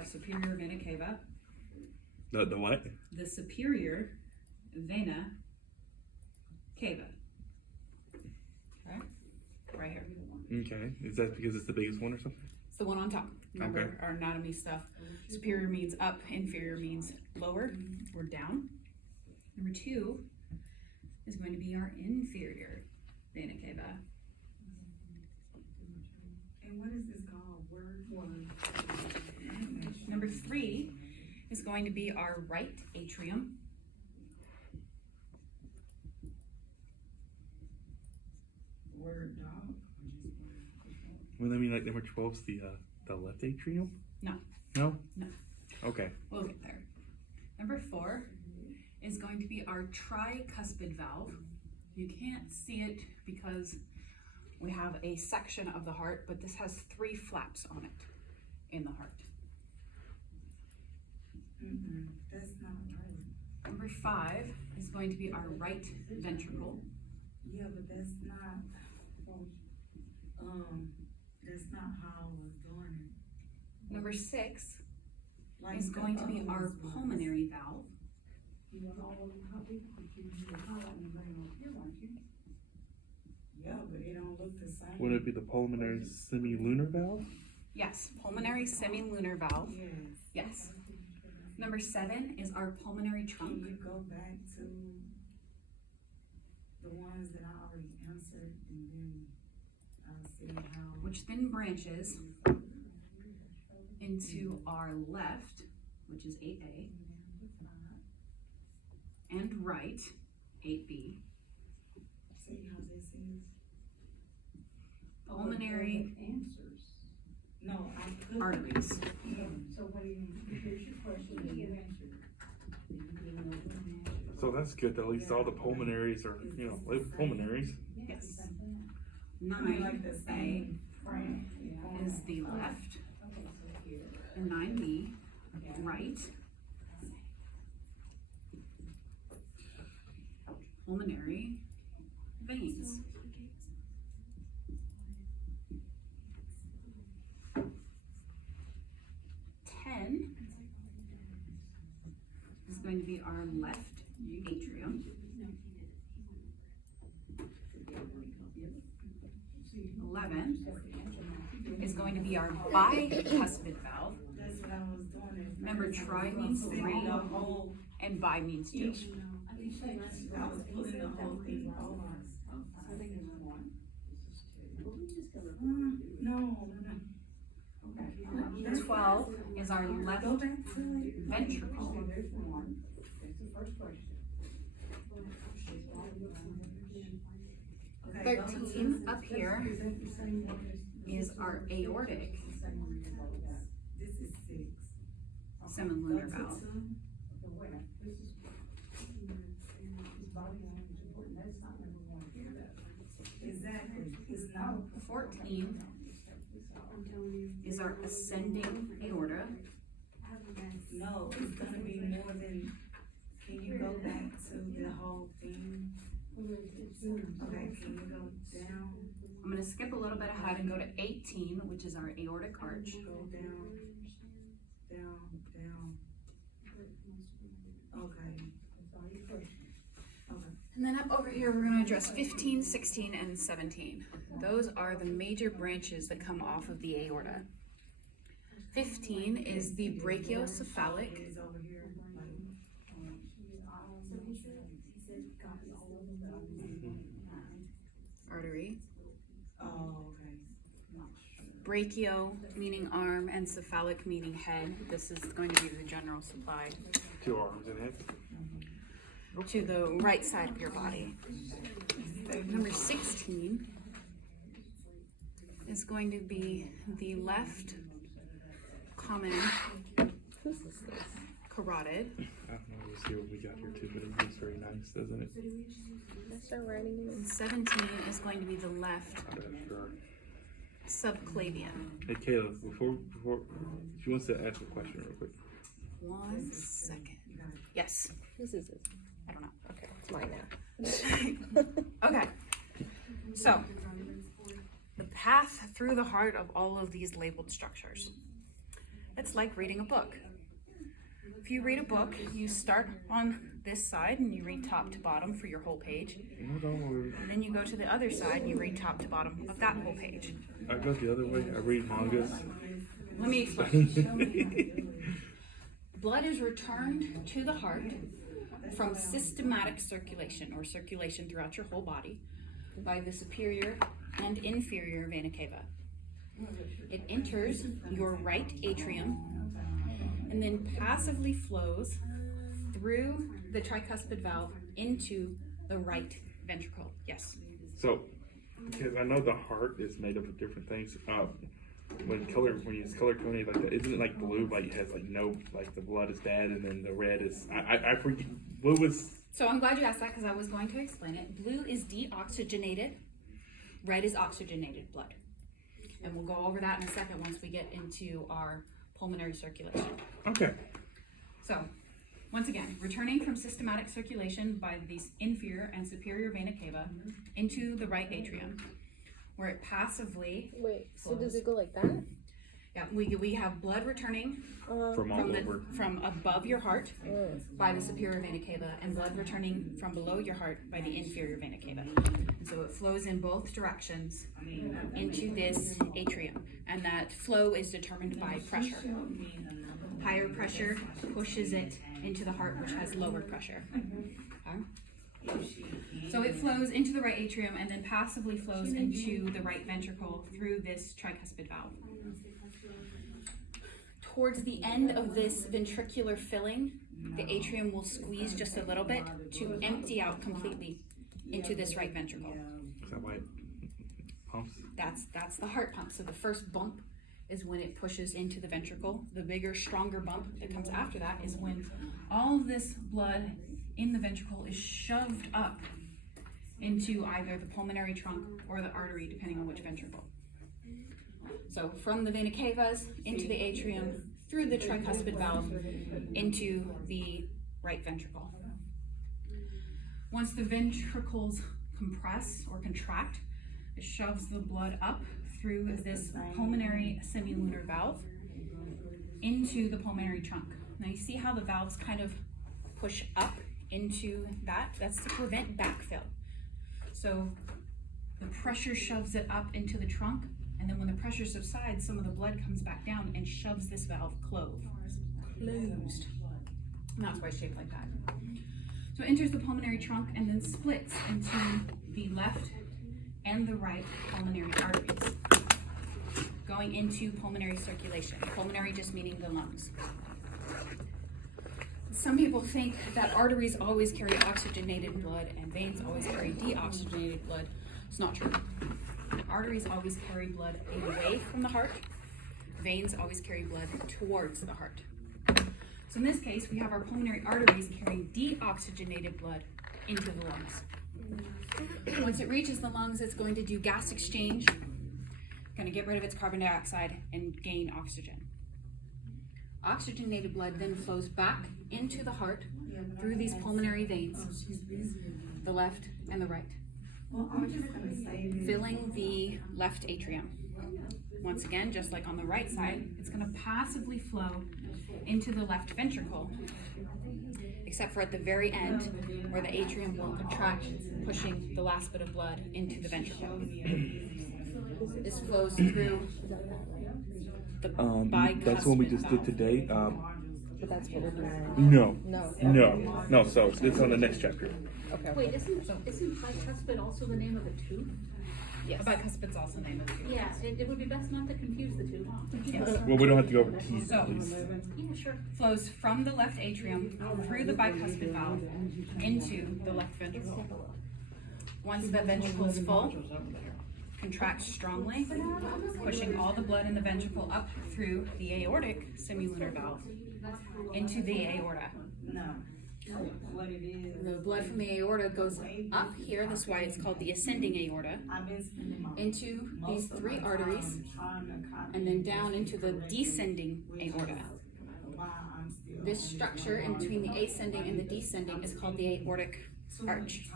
our superior vena cava. The what? The superior vena cava. Okay, right here. Okay. Is that because it's the biggest one or something? It's the one on top. Remember Okay. our anatomy stuff. Superior means up, inferior means lower or down. Number 2 is going to be our inferior vena cava. And what is this called? Word? Number 3 is going to be our right atrium. Word, dog. Well, I mean, like number 12 is the left atrium? No. No? No. Okay. We'll get there. Number 4 is going to be our tricuspid valve. You can't see it because we have a section of the heart, but this has 3 flaps on it in the heart. That's not right. Number 5 is going to be our right ventricle. Yeah, but that's not how I was doing it. Number 6 Like is going to be our pulmonary valve. Yeah, but it don't look the same. Would it be the pulmonary semilunar valve? Yes, pulmonary semilunar valve. Yes. Yes. Number 7 is our pulmonary Can trunk. you go back to the ones that I already answered and then I'll see how. Which then branches into our left, which is 8A, and right, 8B. See how this is? Pulmonary Answers. No, I put. arteries. So what do you, here's your question, you answered. So that's good. At least all the pulmonaries are, labeled pulmonaries. Yes. Like the 9A same. is the left, and 9B, right. Pulmonary veins. Is going to be our left atrium. 11 is going to be our bicuspid valve. That's what I was doing. Remember, tri means 3 and bi means 2. I was putting the whole thing over. No. 12 is our left Go back to it. ventricle. Okay, go 13 to- up here is our aortic This is 6. semilunar Go to valve. 2. Exactly. It's not. 14 is our ascending aorta. No, it's gonna be more than. Can you go back to the whole thing? Okay, can you go down? I'm going to skip a little bit ahead and go to 18, which is our aortic arch. Go down. Okay. And then up over here, we're going to address 15, 16, and 17. Those are the major branches that come off of the aorta. 15 is the brachiocephalic It's over here. artery. Oh, okay. Brachio meaning arm and cephalic meaning head. This is going to be the general supply 2 arms and head. to the right side of your body. Number 16 is going to be the left common carotid. I don't know. We'll see what we got here too, but it looks very nice, doesn't it? And 17 is going to be the left I'm sure. subclavian. Hey, Kayla, before, she wants to ask a question real quick. 1 second. Yes. This is it. I don't know. Okay, it's mine now. Okay. So, the path through the heart of all of these labeled structures. Let's it's like reading a book. If you read a book, you start on this side and you read top to bottom for your whole page. No, don't worry. And then you go to the other side and you read top to bottom of that whole page. I go the other way. I read mangas. Let me explain. Blood is returned to the heart from systematic circulation, or circulation throughout your whole body, by the superior and inferior vena cava. It enters your right atrium and then passively flows through the tricuspid valve into the right ventricle. Yes. So, because I know the heart is made up of different things. When you use color coding like that, isn't it like blue? Like it has like no, like the blood is dead, and then the red is. I forget. Blue was. So I'm glad you asked that because I was going to explain it. Blue is deoxygenated. Red is oxygenated blood. And we'll go over that in a second once we get into our pulmonary circulation. Okay. So, once again, returning from systematic circulation by the inferior and superior vena cava into the right atrium, where it passively. Wait, so does it go like that? Yeah, we have blood returning From all over. from above your heart by the superior vena cava, and blood returning from below your heart by the inferior vena cava. And so it flows in both directions into this atrium, and that flow is determined by pressure. Higher pressure pushes it into the heart, which has lower pressure. Okay? So it flows into the right atrium and then passively flows into the right ventricle through this tricuspid valve. Towards the end of this ventricular filling, the atrium will squeeze just a little bit to empty out completely into this right ventricle. Is that why it pumps? That's the heart pump. So the first bump is when it pushes into the ventricle. The bigger, stronger bump that comes after that is when all of this blood in the ventricle is shoved up into either the pulmonary trunk or the artery, depending on which ventricle. So from the vena cavas into the atrium, through the tricuspid valve, into the right ventricle. Once the ventricles compress or contract, it shoves the blood up through this pulmonary semilunar valve into the pulmonary trunk. Now you see how the valves kind of push up into that? That's to prevent backfill. So the pressure shoves it up into the trunk, and then when the pressure subsides, some of the blood comes back down and shoves this valve closed. And that's why it's shaped like that. So it enters the pulmonary trunk and then splits into the left and the right pulmonary arteries, going into pulmonary circulation. Pulmonary just meaning the lungs. Some people think that arteries always carry oxygenated blood and veins always carry deoxygenated blood. It's not true. Arteries always carry blood away from the heart. Veins always carry blood towards the heart. So in this case, we have our pulmonary arteries carrying deoxygenated blood into the lungs. Once it reaches the lungs, it's going to do gas exchange, going to get rid of its carbon dioxide and gain oxygen. Oxygenated blood then flows back into the heart through these pulmonary veins, the left and the right, filling the left atrium. Once again, just like on the right side, it's going to passively flow into the left ventricle, except for at the very end where the atrium will contract, pushing the last bit of blood into the ventricle. This flows through the bicuspid That's what we just valve. did today. But that's what we're doing. No. So it's on the next chapter. Okay. Wait, isn't bicuspid also the name of a tube? Yes. A bicuspid's also the name of the tube. Yeah, it would be best not to confuse the two, huh? Yes. Well, we don't have to go over T's, So, please. Yeah, sure. flows from the left atrium through the bicuspid valve into the left ventricle. Once the ventricle is full, contract strongly, pushing all the blood in the ventricle up through the aortic semilunar valve into the aorta. No. What it is. The blood from the aorta goes up here, that's why it's called the ascending aorta, I've been spending my into these three arteries, and then down into the descending aorta. This structure in between the ascending and the descending is called the aortic arch.